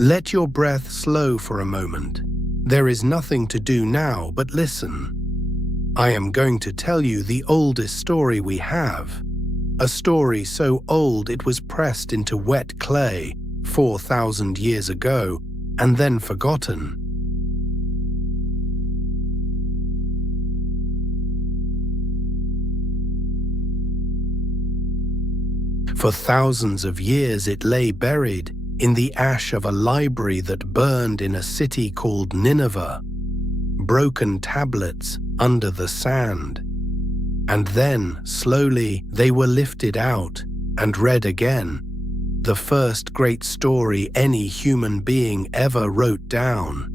Let your breath slow for a moment. There is nothing to do now but listen. I am going to tell you the oldest story we have. A story so old it was pressed into wet clay 4,000 years ago and then forgotten. For thousands of years it lay buried in the ash of a library that burned in a city called Nineveh, broken tablets under the sand. And then, slowly, they were lifted out and read again, the first great story any human being ever wrote down.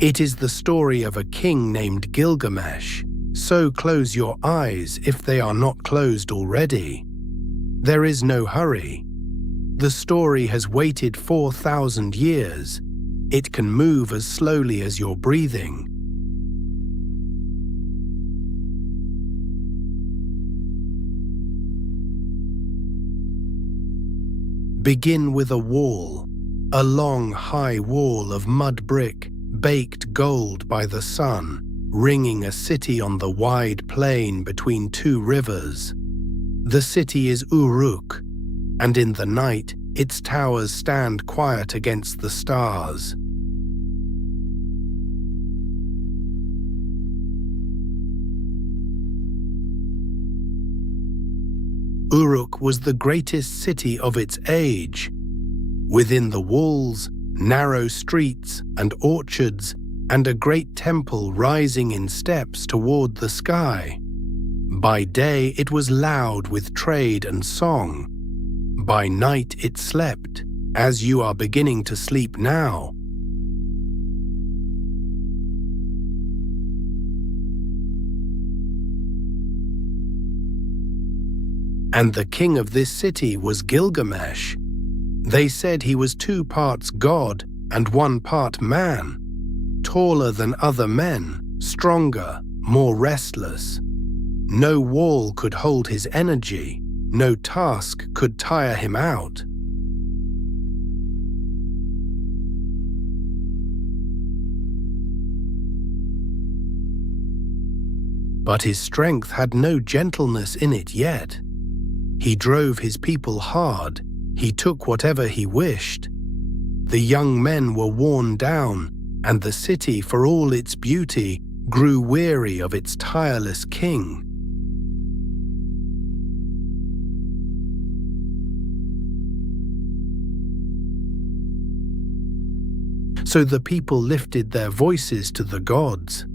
It is the story of a king named Gilgamesh, so close your eyes if they are not closed already. There is no hurry. The story has waited 4,000 years. It can move as slowly as you're breathing. Begin with a wall, a long, high wall of mud brick, baked gold by the sun, ringing a city on the wide plain between two rivers. The city is Uruk, and in the night its towers stand quiet against the stars. Uruk was the greatest city of its age. Within the walls, narrow streets and orchards, and a great temple rising in steps toward the sky. By day it was loud with trade and song. By night it slept, as you are beginning to sleep now. And the king of this city was Gilgamesh. They said he was 2 parts god and 1 part man, taller than other men, stronger, more restless. No wall could hold his energy, no task could tire him out. But his strength had no gentleness in it yet. He drove his people hard. He took whatever he wished. The young men were worn down, and the city, for all its beauty, grew weary of its tireless king. So the people lifted their voices to the gods,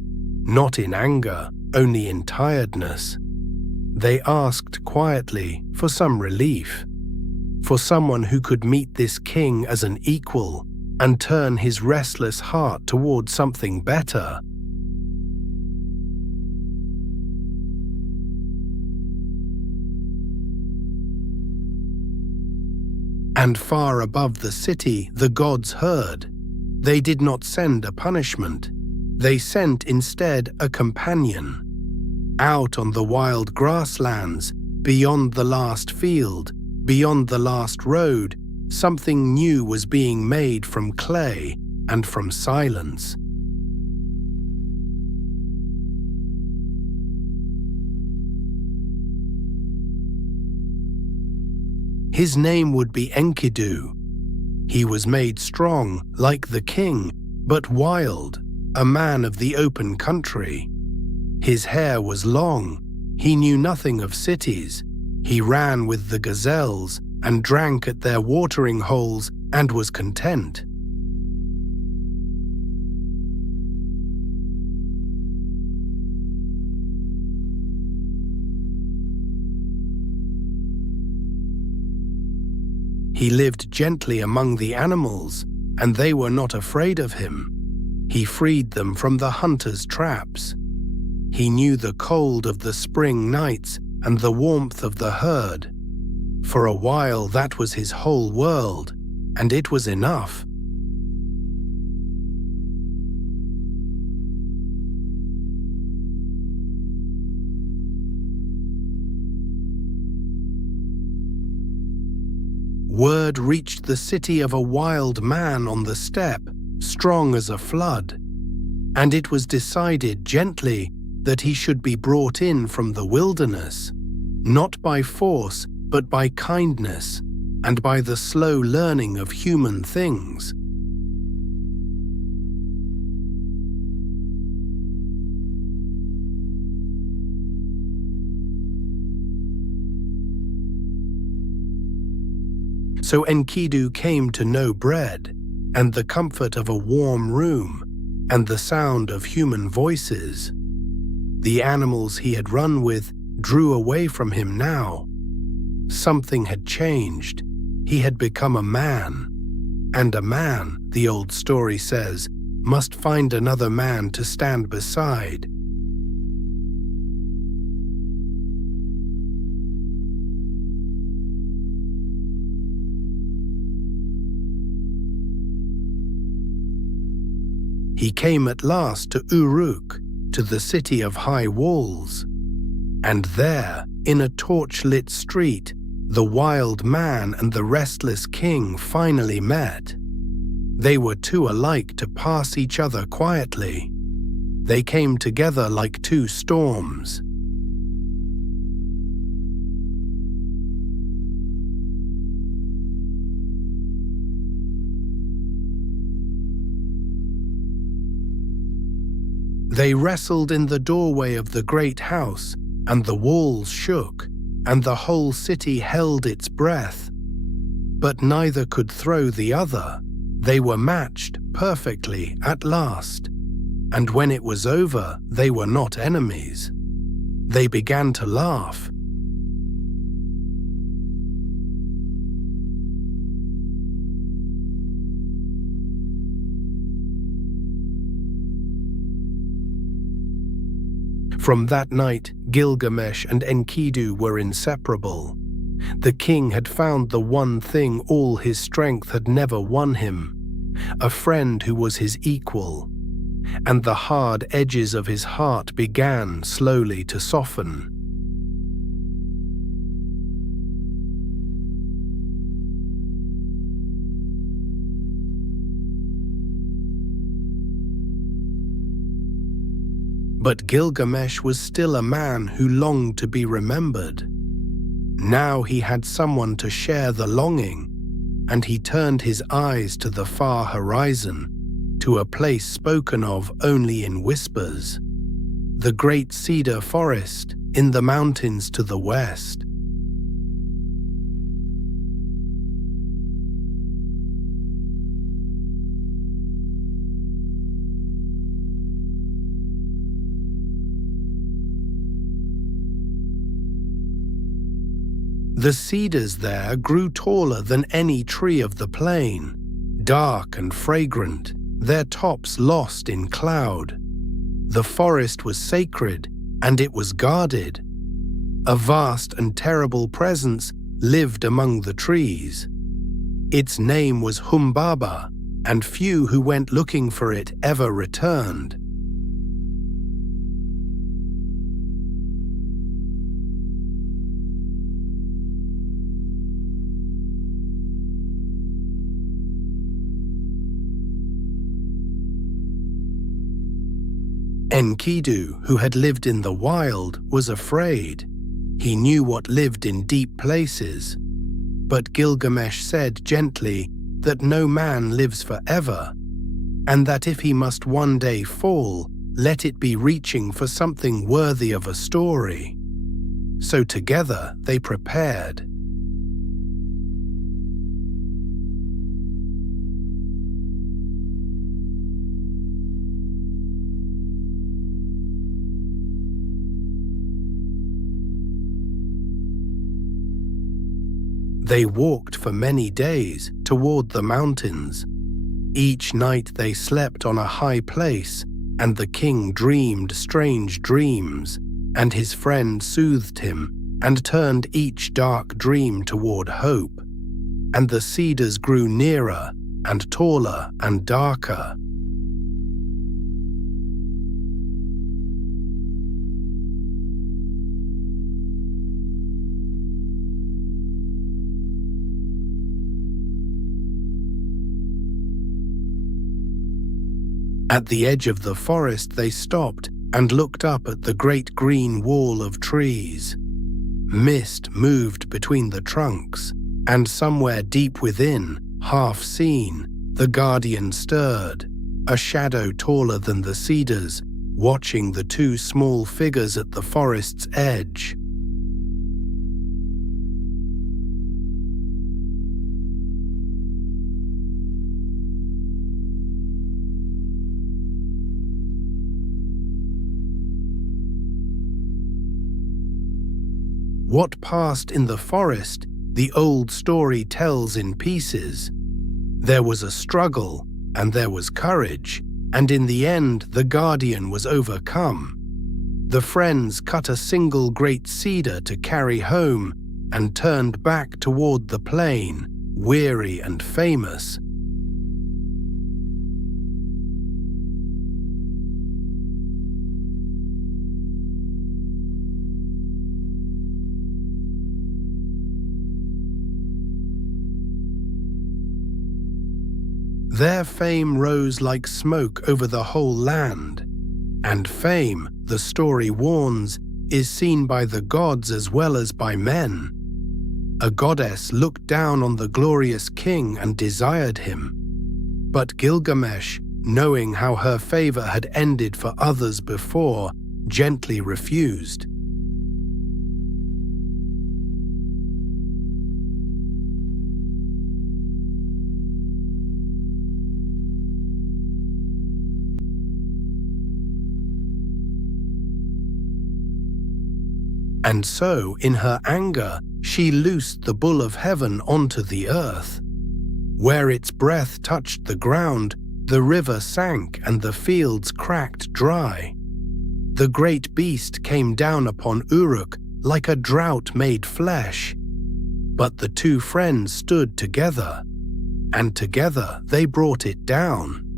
not in anger, only in tiredness. They asked quietly for some relief, for someone who could meet this king as an equal and turn his restless heart toward something better. And far above the city the gods heard. They did not send a punishment. They sent instead a companion. Out on the wild grasslands, beyond the last field, beyond the last road, something new was being made from clay and from silence. His name would be Enkidu. He was made strong, like the king, but wild, a man of the open country. His hair was long. He knew nothing of cities. He ran with the gazelles and drank at their watering holes and was content. He lived gently among the animals, and they were not afraid of him. He freed them from the hunters' traps. He knew the cold of the spring nights and the warmth of the herd. For a while that was his whole world, and it was enough. word reached the city of a wild man on the steppe, strong as a flood, and it was decided gently that he should be brought in from the wilderness, not by force, but by kindness, and by the slow learning of human things. So Enkidu came to know bread, and the comfort of a warm room, and the sound of human voices. The animals he had run with drew away from him now. Something had changed. He had become a man. And a man, the old story says, must find another man to stand beside. He came at last to Uruk, to the city of high walls. And there, in a torch-lit street, the wild man and the restless king finally met. They were too alike to pass each other quietly. They came together like two storms. They wrestled in the doorway of the great house, and the walls shook, and the whole city held its breath. But neither could throw the other. They were matched perfectly at last. And when it was over, they were not enemies. They began to laugh. From that night, Gilgamesh and Enkidu were inseparable. The king had found the one thing all his strength had never won him, a friend who was his equal, and the hard edges of his heart began slowly to soften. But Gilgamesh was still a man who longed to be remembered. Now he had someone to share the longing, and he turned his eyes to the far horizon, to a place spoken of only in whispers, the great Cedar Forest in the mountains to the west. The cedars there grew taller than any tree of the plain, dark and fragrant, their tops lost in cloud. The forest was sacred, and it was guarded. A vast and terrible presence lived among the trees. Its name was Humbaba, and few who went looking for it ever returned. Enkidu, who had lived in the wild, was afraid. He knew what lived in deep places. But Gilgamesh said gently that no man lives forever, and that if he must one day fall, let it be reaching for something worthy of a story. So together they prepared. They walked for many days toward the mountains. Each night they slept on a high place, and the king dreamed strange dreams, and his friend soothed him and turned each dark dream toward hope. And the cedars grew nearer and taller and darker. At the edge of the forest they stopped and looked up at the great green wall of trees. Mist moved between the trunks, and somewhere deep within, half seen, the guardian stirred, a shadow taller than the cedars, watching the two small figures at the forest's edge. What passed in the forest, the old story tells in pieces. There was a struggle, and there was courage, and in the end the guardian was overcome. The friends cut a single great cedar to carry home, and turned back toward the plain, weary and famous. Their fame rose like smoke over the whole land, and fame, the story warns, is seen by the gods as well as by men. A goddess looked down on the glorious king and desired him, but Gilgamesh, knowing how her favor had ended for others before, gently refused. And so, in her anger, she loosed the bull of heaven onto the earth. Where its breath touched the ground, the river sank and the fields cracked dry. The great beast came down upon Uruk like a drought made flesh. But the two friends stood together, and together they brought it down.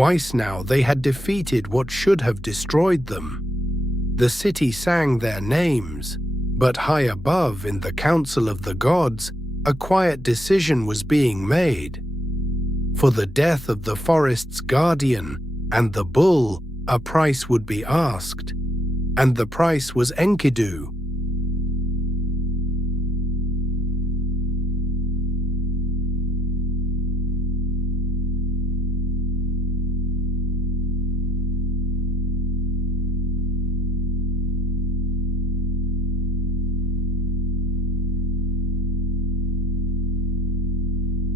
Twice now they had defeated what should have destroyed them. The city sang their names, but high above in the council of the gods, a quiet decision was being made. For the death of the forest's guardian and the bull, a price would be asked, and the price was Enkidu.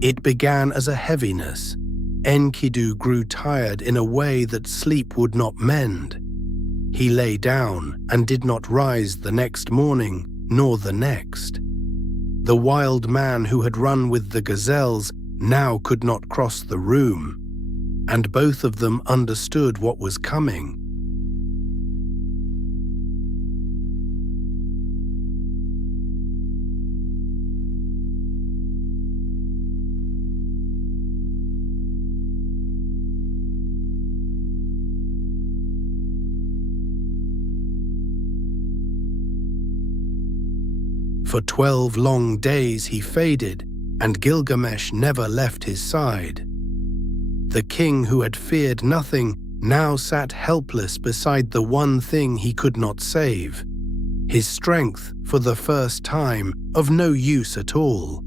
It began as a heaviness. Enkidu grew tired in a way that sleep would not mend. He lay down and did not rise the next morning, nor the next. The wild man who had run with the gazelles now could not cross the room, and both of them understood what was coming. For 12 long days he faded, and Gilgamesh never left his side. The king who had feared nothing now sat helpless beside the one thing he could not save. His strength, for the first time, of no use at all.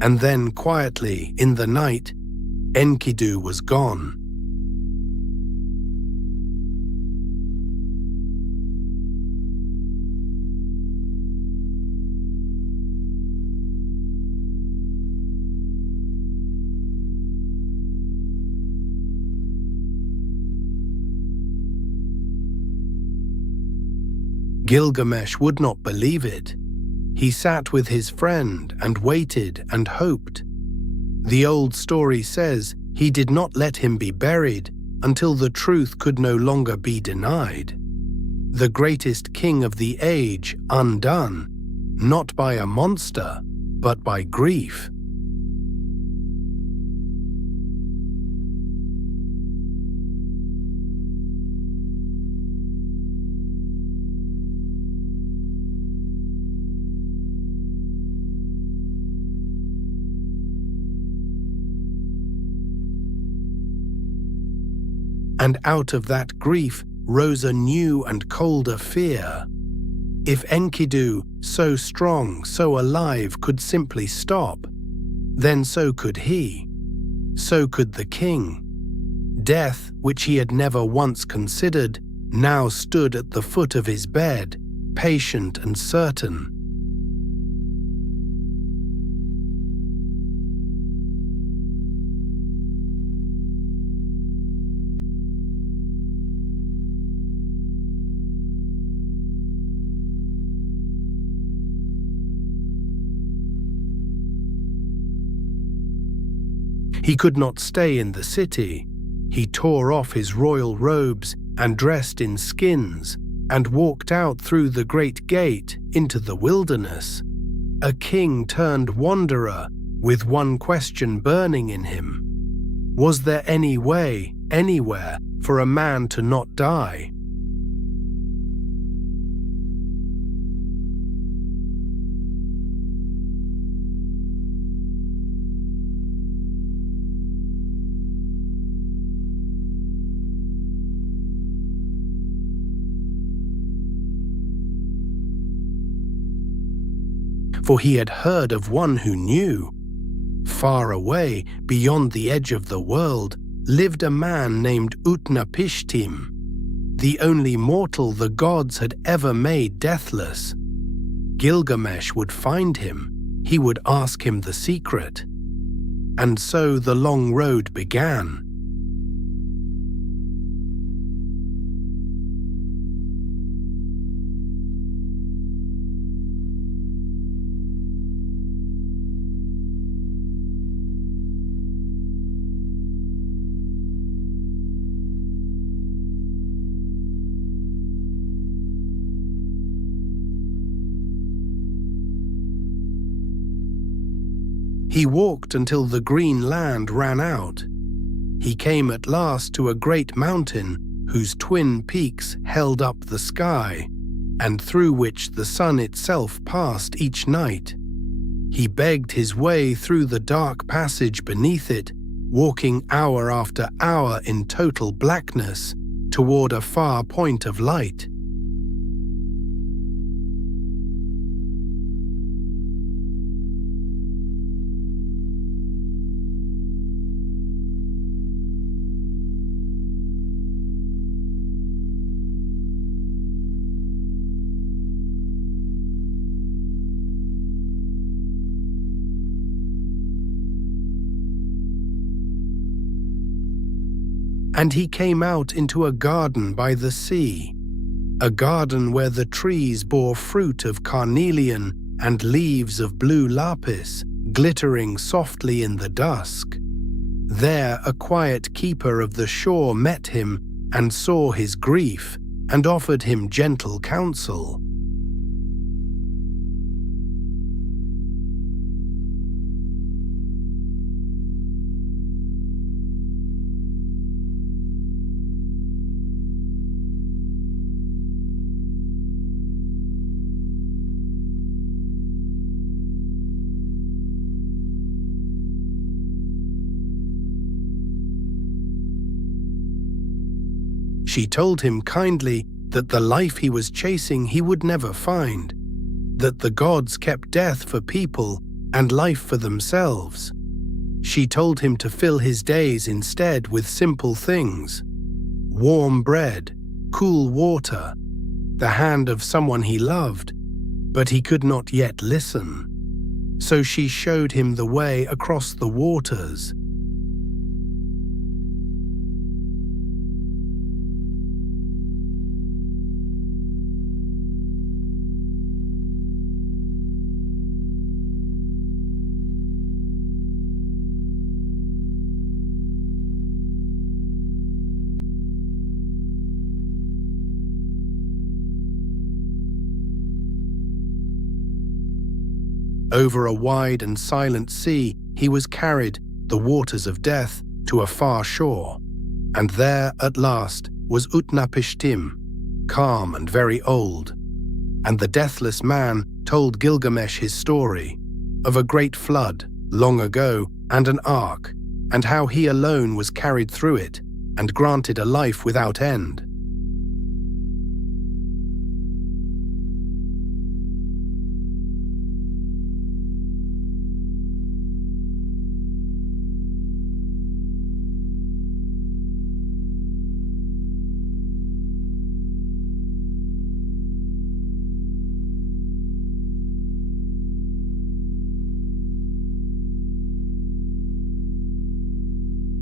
And then quietly, in the night, Enkidu was gone. Gilgamesh would not believe it. He sat with his friend and waited and hoped. The old story says he did not let him be buried until the truth could no longer be denied. The greatest king of the age undone, not by a monster, but by grief. and out of that grief rose a new and colder fear. If Enkidu, so strong, so alive, could simply stop, then so could he. So could the king. Death, which he had never once considered, now stood at the foot of his bed, patient and certain. He could not stay in the city. He tore off his royal robes and dressed in skins and walked out through the great gate into the wilderness, a king turned wanderer with one question burning in him. Was there any way, anywhere, for a man to not die? For he had heard of one who knew. Far away, beyond the edge of the world, lived a man named Utnapishtim, the only mortal the gods had ever made deathless. Gilgamesh would find him. He would ask him the secret. And so the long road began. He walked until the green land ran out. He came at last to a great mountain whose twin peaks held up the sky, and through which the sun itself passed each night. He begged his way through the dark passage beneath it, walking hour after hour in total blackness toward a far point of light. And he came out into a garden by the sea, a garden where the trees bore fruit of carnelian and leaves of blue lapis, glittering softly in the dusk. There a quiet keeper of the shore met him and saw his grief, and offered him gentle counsel. She told him kindly that the life he was chasing he would never find, that the gods kept death for people and life for themselves. She told him to fill his days instead with simple things: warm bread, cool water, the hand of someone he loved, but he could not yet listen. So she showed him the way across the waters. Over a wide and silent sea he was carried, the waters of death, to a far shore. And there, at last, was Utnapishtim, calm and very old. And the deathless man told Gilgamesh his story, of a great flood, long ago, and an ark, and how he alone was carried through it, and granted a life without end.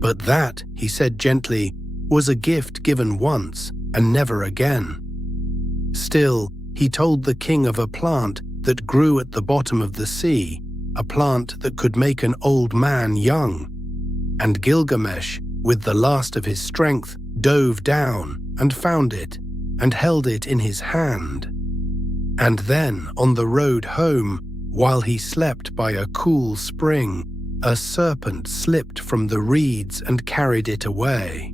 But that, he said gently, was a gift given once and never again. Still, he told the king of a plant that grew at the bottom of the sea, a plant that could make an old man young. And Gilgamesh, with the last of his strength, dove down and found it and held it in his hand. And then, on the road home, while he slept by a cool spring, a serpent slipped from the reeds and carried it away.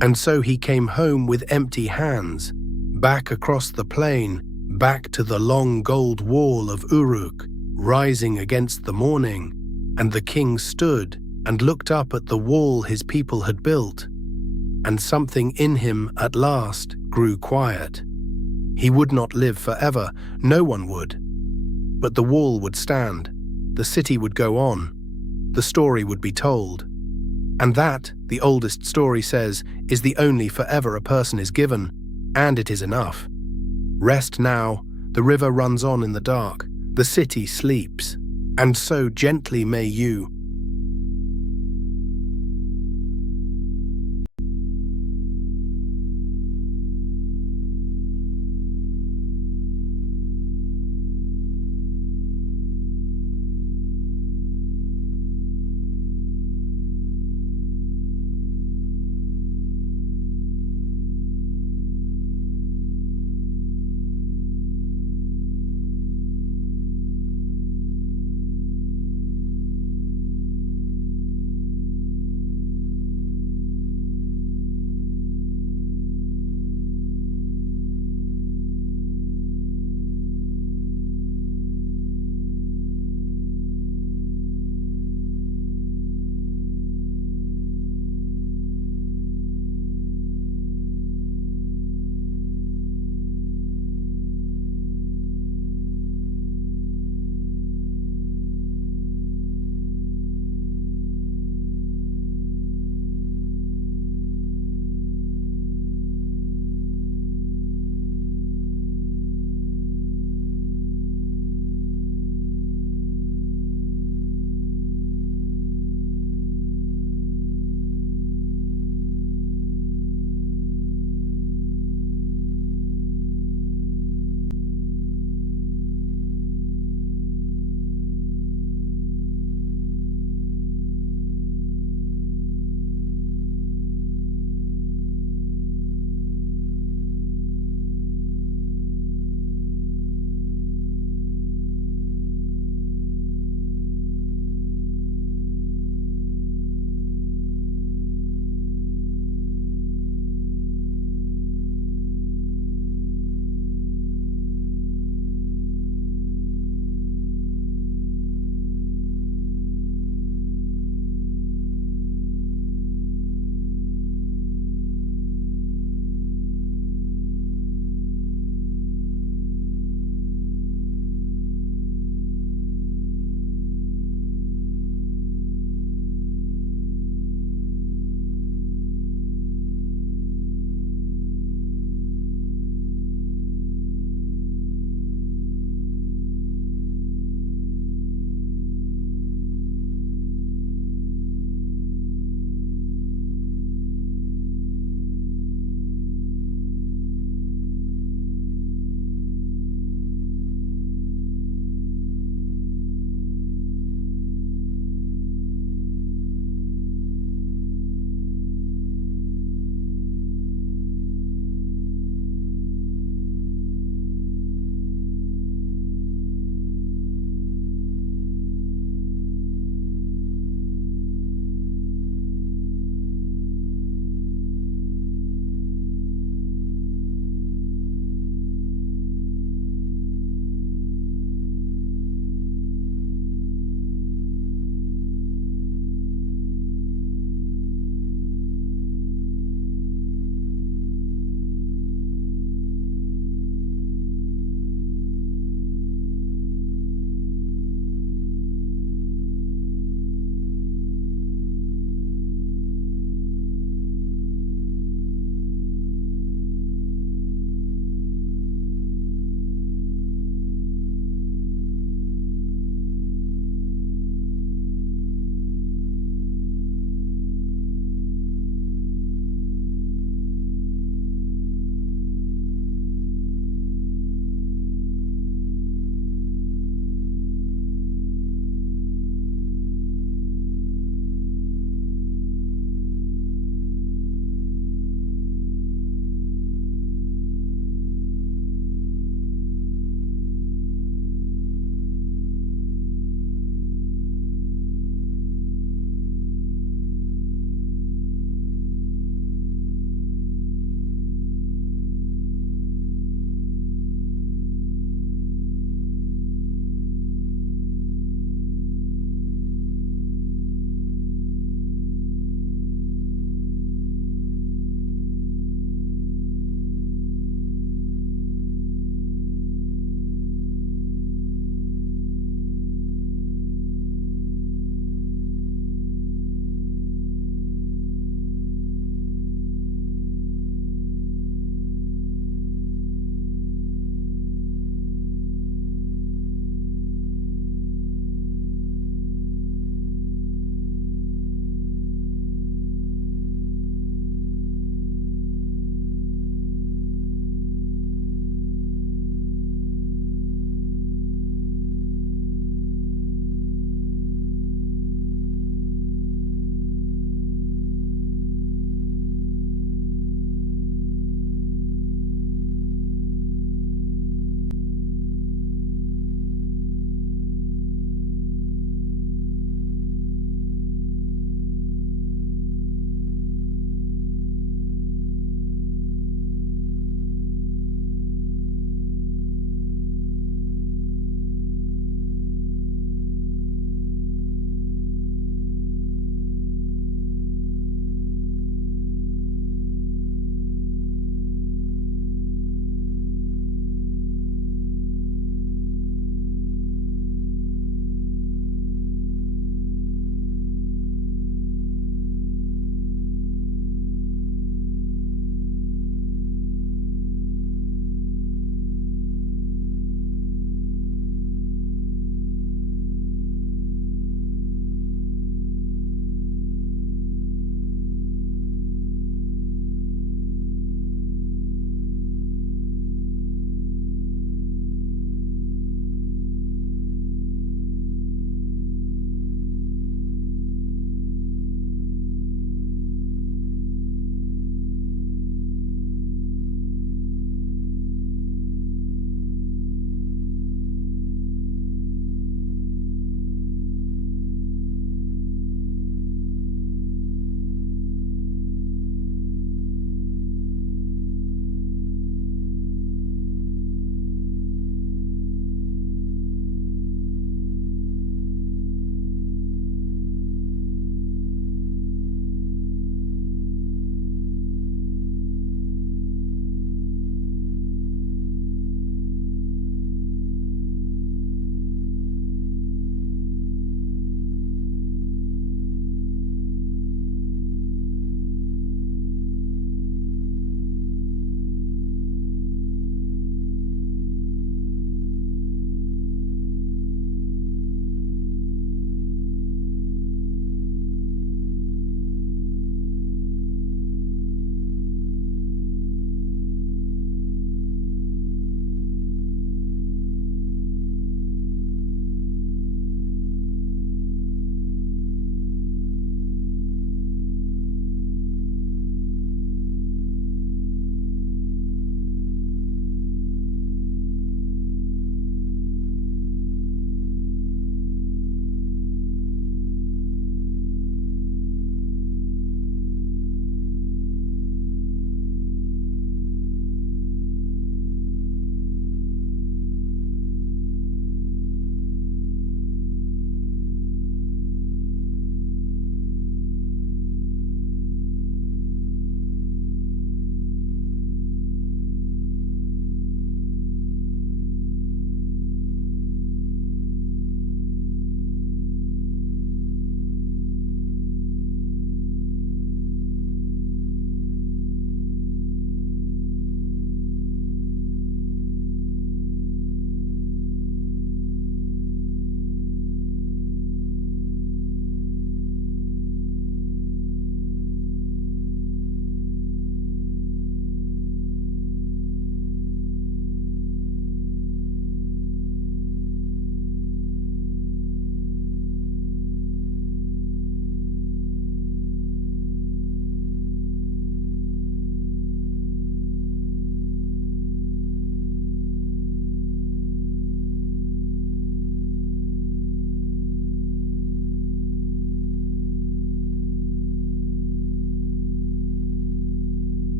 And so he came home with empty hands, back across the plain, back to the long gold wall of Uruk, rising against the morning, and the king stood and looked up at the wall his people had built, and something in him at last grew quiet. He would not live forever, no one would. But the wall would stand, the city would go on, the story would be told. And that, the oldest story says, is the only forever a person is given, and it is enough. Rest now, the river runs on in the dark, the city sleeps, and so gently may you,